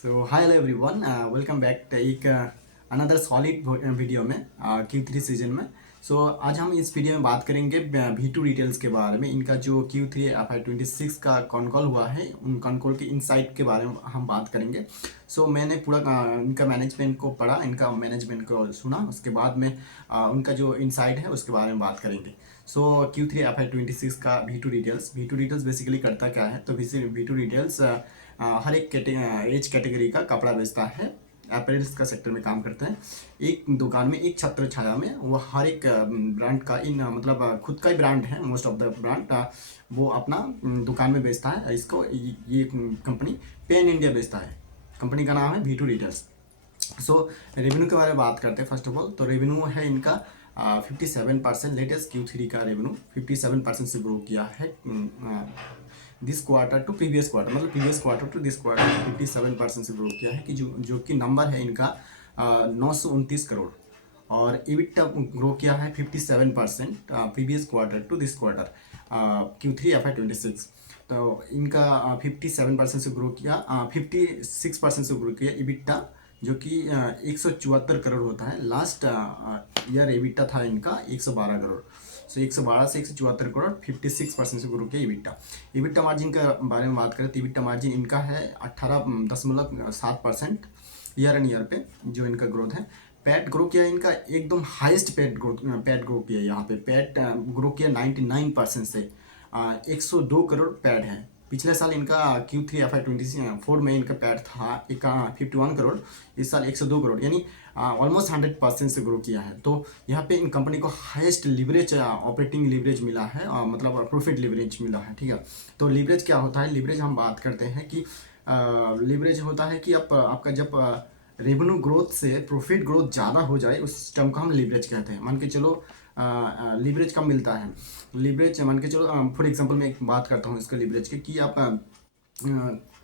सो hi hello everyone, welcome back एक another solid video में Q3 season में। आज हम इस वीडियो में बात करेंगे V2 डिटेल्स के बारे में। इनका जो Q3 FY26 का कॉन कॉल हुआ है, उन कॉन कॉल के इनसाइट के बारे में हम बात करेंगे। मैंने पूरा इनका मैनेजमेंट को पढ़ा, इनका मैनेजमेंट को सुना, उसके बाद में उनका जो इनसाइट है उसके बारे में बात करेंगे। Q3 FY26 का V2 डिटेल्स बेसिकली करता क्या है, तो V2 डिटेल्स हर एक एज कैटेगरी का कपड़ा बेचता है, अपरेल्स का सेक्टर में काम करते हैं। एक दुकान में, एक छत्र छाया में वो हर एक ब्रांड का खुद का ही ब्रांड है, मोस्ट ऑफ द ब्रांड वो अपना दुकान में बेचता है। इसको ये कंपनी पेन इंडिया बेचता है। कंपनी का नाम है V2 डिटेल्स। रेवेन्यू के बारे में बात करते हैं। फर्स्ट ऑफ ऑल तो रेवेन्यू है इनका 57%। लेटेस्ट Q3 का रेवेन्यू 57% से ग्रो किया है this quarter to previous quarter, मतलब previous quarter to this quarter 57% से ग्रो किया है कि जो कि नंबर है इनका 929 करोड़। और EBITDA ग्रो किया है 57% previous quarter to this quarter Q3 FY26। तो इनका 57% से ग्रो किया, 56% से ग्रो किया EBITDA, जो कि 174 करोड़ होता है। लास्ट ईयर EBITDA था इनका 112 करोड़। 112 से 174 करोड़, 56% से ग्रो किया EBITDA मार्जिन का बारे में बात करें तो EBITDA मार्जिन इनका है 18.7% ईयर एंड ईयर पे जो इनका ग्रोथ है। पैट ग्रो किया इनका एकदम हाईएस्ट पैट ग्रो किया। यहाँ पे पैट ग्रो किया 99% से 102 करोड़ पैट है। पिछले साल इनका Q3 FY24 में इनका पैट था 51 करोड़, इस साल 102 करोड़, यानी ऑलमोस्ट 100% से ग्रो किया है। तो यहाँ पे इन कंपनी को हाईएस्ट लिवरेज, ऑपरेटिंग लिवरेज मिला है, मतलब प्रॉफिट लिवरेज मिला है। ठीक है, तो लिवरेज क्या होता है? लिवरेज हम बात करते हैं कि लिवरेज होता है कि आपका जब रेवेन्यू ग्रोथ से प्रॉफिट ग्रोथ ज़्यादा हो जाए, उस टर्म को हम लिवरेज कहते हैं। मान के चलो लिवरेज कब मिलता है? लिवरेज मान के चलो, फॉर एग्जांपल मैं एक बात करता हूँ इसका लिवरेज के, कि आप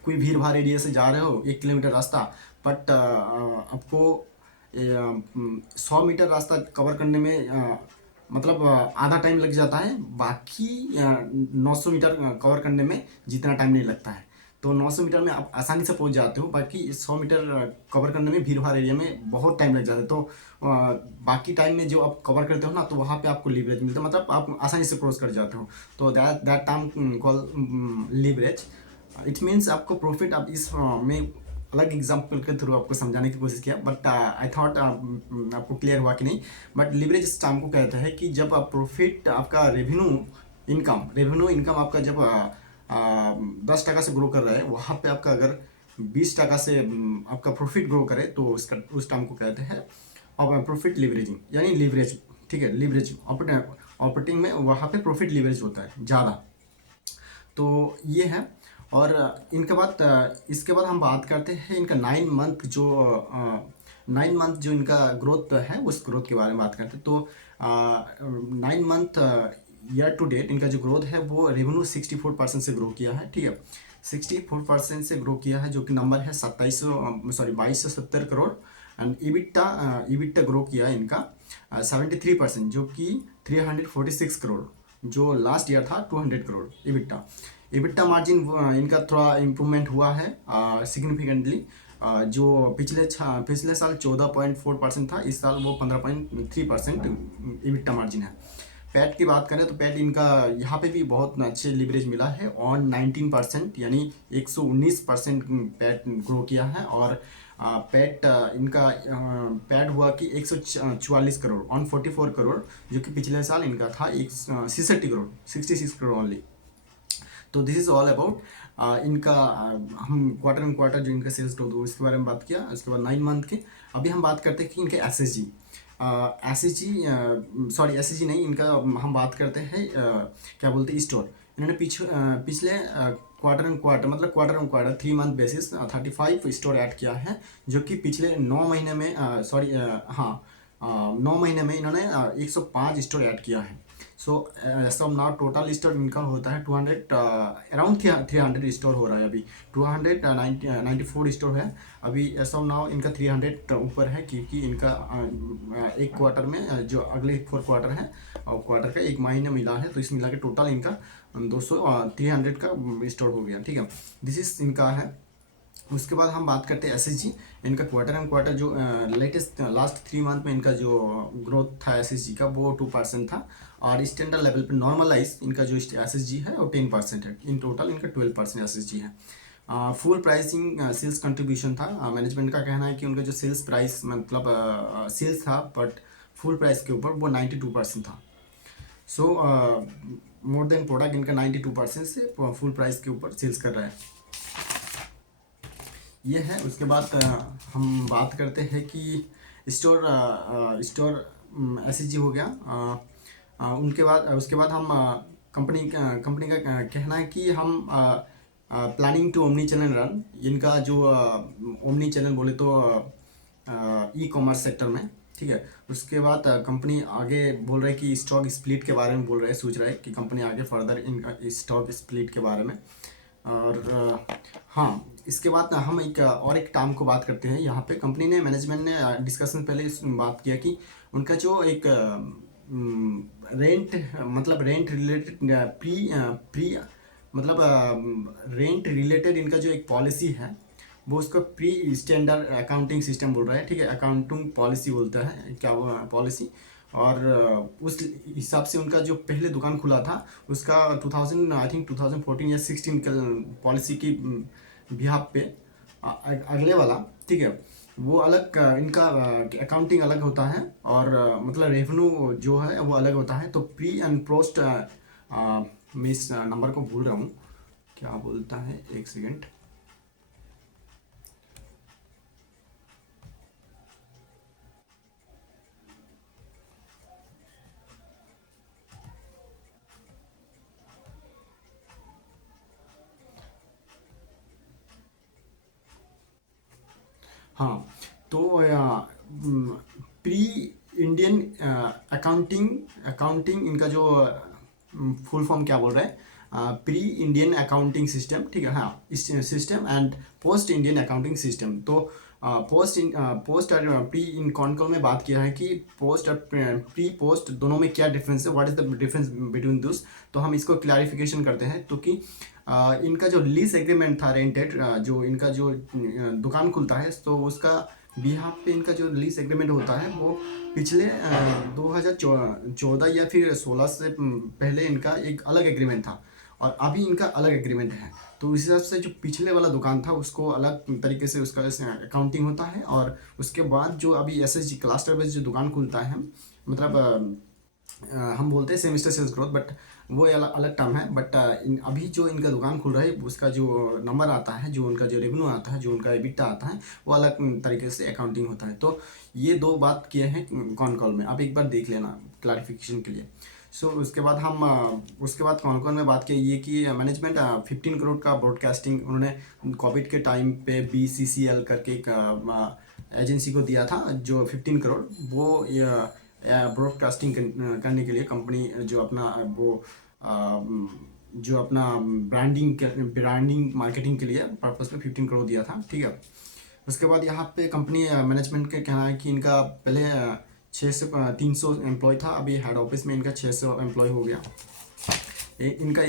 कोई भीड़ भाड़ एरिया से जा रहे हो 1 किलोमीटर रास्ता, बट आपको 100 मीटर रास्ता कवर करने में मतलब आधा टाइम लग जाता है, बाकी 900 मीटर कवर करने में जितना टाइम नहीं लगता है। तो 900 मीटर में आप आसानी से पहुंच जाते हो, बाकी 100 मीटर कवर करने में भीड़ भाड़ एरिया में बहुत टाइम लग जाता है। तो बाकी टाइम में जो आप कवर करते हो ना, तो वहाँ पे आपको लिवरेज मिलता है, मतलब आप आसानी से क्रॉस कर जाते हो। तो that term call leverage. It means आपको प्रॉफिट, आप इस में अलग एग्जाम्पल के थ्रू आपको समझाने की कोशिश किया, बट आई थॉट आपको क्लियर हुआ कि नहीं। बट लिवरेज इस टर्म को कहते हैं कि जब आप प्रॉफिट, आपका रेवेन्यू इनकम आपका जब 10% से ग्रो कर रहा है, वहाँ पे आपका अगर 20% से आपका प्रॉफिट ग्रो करे, तो उस टर्म को कहते हैं प्रॉफिट लिवरेजिंग, यानी लिवरेज। ठीक है, लिवरेज ऑपरेटिंग में वहाँ पे प्रॉफिट लिवरेज होता है ज़्यादा। तो ये है। और इसके बाद हम बात करते हैं इनका 9 मंथ जो इनका ग्रोथ है, उस ग्रोथ के बारे में बात करते हैं। तो 9 मंथ ईयर टू डेट इनका जो ग्रोथ है, वो रेवेन्यू 64% से ग्रो किया है। ठीक है, 64% से ग्रो किया है, जो कि नंबर है 2270 करोड़। एंड EBITDA ग्रो किया है इनका 73%, जो कि 346 करोड़, जो लास्ट ईयर था 200 करोड़ EBITDA मार्जिन इनका थोड़ा इम्प्रूवमेंट हुआ है सिग्निफिकेंटली। जो पिछले साल 14.4% था, इस साल वो 15.3% EBITDA मार्जिन है। पैट की बात करें तो पैट इनका यहाँ पे भी बहुत अच्छे लिवरेज मिला है, ऑन 19%, यानी 119% पैट ग्रो किया है। और पैट इनका पैट हुआ कि 144 करोड़ ऑन 44 करोड़, जो कि पिछले साल इनका था 66 करोड़ ओनली। तो दिस इज ऑल अबाउट इनका हम क्वार्टर एंड क्वार्टर जो इनका सेल्स ग्रोथ हो, इसके बारे में बात किया। उसके बाद 9 मंथ के। अभी हम बात करते हैं कि इनके एस नहीं, इनका हम बात करते हैं क्या बोलते हैं, स्टोर। इन्होंने पिछले quarter and quarter 3 month basis 35 store add किया है, जो कि पिछले 9 महीने में 9 महीने में इन्होंने 105 स्टोर ऐड किया है। सब नाउ टोटल स्टोर इनका होता है 200, अराउंड 300 स्टोर हो रहा है अभी। 294 स्टोर है अभी। सब नाउ इनका 300 ऊपर है, क्योंकि इनका एक क्वार्टर में जो अगले 4 क्वार्टर है, और क्वार्टर का 1 महीना मिला है, तो इस मिला के टोटल इनका 300 का स्टोर हो गया। ठीक है, दिस इज इनका है उसके बाद हम बात करते हैं एसएसजी। इनका क्वार्टर एंड क्वार्टर जो लेटेस्ट लास्ट 3 मंथ में इनका जो ग्रोथ था एसएसजी का वो 2% था, और स्टैंडर्ड लेवल पे नॉर्मलाइज इनका जो एसएसजी है वो 10% है। इन टोटल इनका 12% एसएसजी है। फुल प्राइसिंग सेल्स कंट्रीब्यूशन था। मैनेजमेंट का कहना है कि उनका जो सेल्स प्राइस मतलब सेल्स था बट फुल प्राइस के ऊपर वो 92% था। सो मोर देन प्रोडक्ट इनका 92% से फुल प्राइस के ऊपर सेल्स कर रहा है। ये है। उसके बाद हम बात करते हैं कि स्टोर एसएसजी हो गया। उनके बाद उसके बाद हम कंपनी का कहना है कि हम planning to omni channel run. इनका जो ओमनी चैनल बोले तो ई कॉमर्स सेक्टर में, ठीक है। उसके बाद कंपनी आगे बोल रहे हैं कि स्टॉक स्प्लिट के बारे में बोल रहे हैं, सोच रहा है कि कंपनी आगे फर्दर इनका स्टॉक स्प्लिट के बारे में। और हाँ, इसके बाद हम एक टर्म को बात करते हैं। यहाँ पे कंपनी ने मैनेजमेंट ने डिस्कशन पहले बात किया कि उनका जो एक रेंट मतलब रेंट रिलेटेड प्री मतलब रेंट रिलेटेड इनका जो एक पॉलिसी है वो उसका प्री स्टैंडर्ड अकाउंटिंग सिस्टम बोल रहा है, ठीक है। अकाउंटिंग पॉलिसी बोलता है क्या वो पॉलिसी। और उस हिसाब से उनका जो पहले दुकान खुला था उसका 2000 आई थिंक 2014 या 16 का पॉलिसी की बिहाफ पे अगले वाला, ठीक है, वो अलग इनका अकाउंटिंग अलग होता है। और मतलब रेवेन्यू जो है वो अलग होता है। तो प्री एंड पोस्ट मैं इस नंबर को भूल रहा हूँ क्या बोलता है, एक सेकेंड। हाँ, तो प्री इंडियन अकाउंटिंग अकाउंटिंग इनका जो फुल फॉर्म क्या बोल रहा है, प्री इंडियन अकाउंटिंग सिस्टम, ठीक है। हाँ, system and post Indian accounting system. तो पोस्ट और प्री इन कॉन्कॉल में बात किया है कि पोस्ट और प्री पोस्ट दोनों में क्या डिफरेंस है, what is the difference between this. तो हम इसको क्लैरिफिकेशन करते हैं। तो कि इनका जो लीज एग्रीमेंट था रेंटेड, जो इनका जो दुकान खुलता है तो उसका बिहाफ पे इनका जो लीज एग्रीमेंट होता है वो पिछले 2014 या फिर 16 से पहले इनका एक अलग एग्रीमेंट था, और अभी इनका अलग एग्रीमेंट है। तो इस हिसाब से जो पिछले वाला दुकान था उसको अलग तरीके से उसका अकाउंटिंग होता है, और उसके बाद जो अभी एसएसजी क्लस्टर बेस्ड जो दुकान खुलता है मतलब हम बोलते हैं सेमिस्टर सेल्स ग्रोथ, बट वो अलग अलग टर्म है। बट अभी जो इनका दुकान खुल रहा है उसका जो नंबर आता है, जो उनका जो रेवेन्यू आता है, जो उनका एबिटा आता है, वो अलग तरीके से अकाउंटिंग होता है। तो ये दो बात किए हैं कॉन कॉल में, आप एक बार देख लेना क्लैरिफिकेशन के लिए। सो उसके बाद हम उसके बाद कॉन कॉल में बात की ये कि मैनेजमेंट 15 करोड़ का ब्रॉडकास्टिंग उन्होंने कोविड के टाइम पे BCCL करके एक एजेंसी को दिया था, जो 15 करोड़ वो ब्रॉडकास्टिंग करने के लिए कंपनी जो अपना वो जो अपना ब्रांडिंग मार्केटिंग के लिए पर्पस में 15 करोड़ दिया था, ठीक है। उसके बाद यहाँ पे कंपनी मैनेजमेंट का कहना है कि इनका पहले 300 एम्प्लॉय था, अभी हेड ऑफिस में इनका 600 एम्प्लॉय हो गया। इनका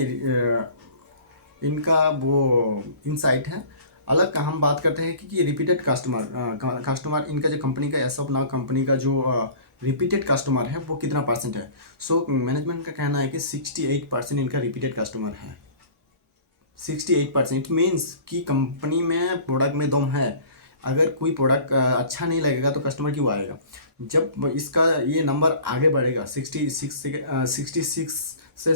इनका वो इनसाइट है। अलग हम बात करते हैं कि रिपीटेड कस्टमर इनका जो कंपनी का एस ऑफ नाउ कंपनी का जो रिपीटेड कस्टमर है वो कितना परसेंट है। सो मैनेजमेंट का कहना है कि 68% इनका रिपीटेड कस्टमर है। 68% इट मीन्स कि कंपनी में प्रोडक्ट में दम है। अगर कोई प्रोडक्ट अच्छा नहीं लगेगा तो कस्टमर क्यों आएगा। जब इसका ये नंबर आगे बढ़ेगा 66 से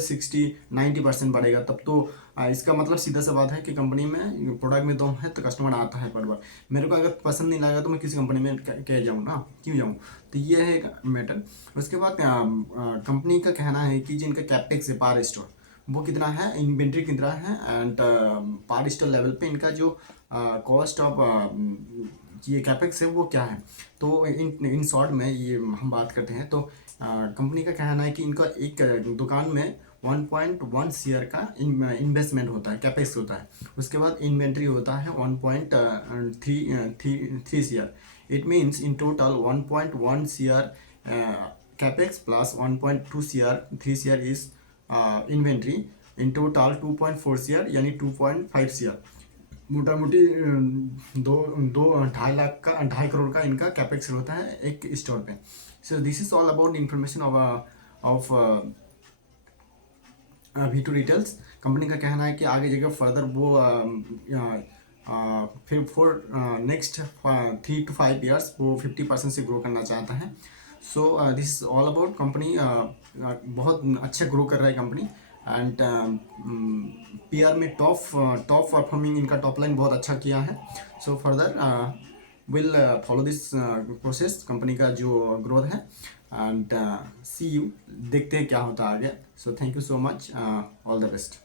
90% बढ़ेगा, तब तो इसका मतलब सीधा सा बात है कि कंपनी में प्रोडक्ट में दम है तो कस्टमर आता है बार बार। मेरे को अगर पसंद नहीं लगा तो मैं किसी कंपनी में कह जाऊँ ना, क्यों जाऊँ। तो ये है मैटर। उसके बाद कंपनी का कहना है कि जिनका कैपेक्स है पर स्टोर वो कितना है, इन्वेंट्री कितना है, एंड पर स्टोर लेवल पे इनका जो कॉस्ट ऑफ ये कैपेक्स है वो क्या है। तो इन शॉर्ट में ये हम बात करते हैं। तो कंपनी का कहना है कि इनका एक दुकान में 1.1 सीआर का इन्वेस्टमेंट होता है, कैपेक्स होता है। उसके बाद इन्वेंट्री होता है 1.3 CR. It means in total 1.1 CR capex plus 1.2 CR 3 CR is inventory. In total 2.4 CR यानी 2.5 सीआर। मोटा मोटी दो दो 2.5 लाख का 2.5 करोड़ का इनका कैपेक्स होता है एक स्टोर पे। So this is all about information of V2 retails. Company का कहना है कि आगे जगह फर्दर वो फिर फॉर नेक्स्ट 3 to 5 years वो 50% से ग्रो करना चाहता है। So this all about company बहुत अच्छा ग्रो कर रहा है कंपनी। एंड PR में टॉप परफॉर्मिंग इनका टॉप लाइन बहुत अच्छा किया है। So further will follow this process company का जो ग्रोथ है। एंड सी यू, देखते हैं क्या होता है आगे। So thank you so much, all the best.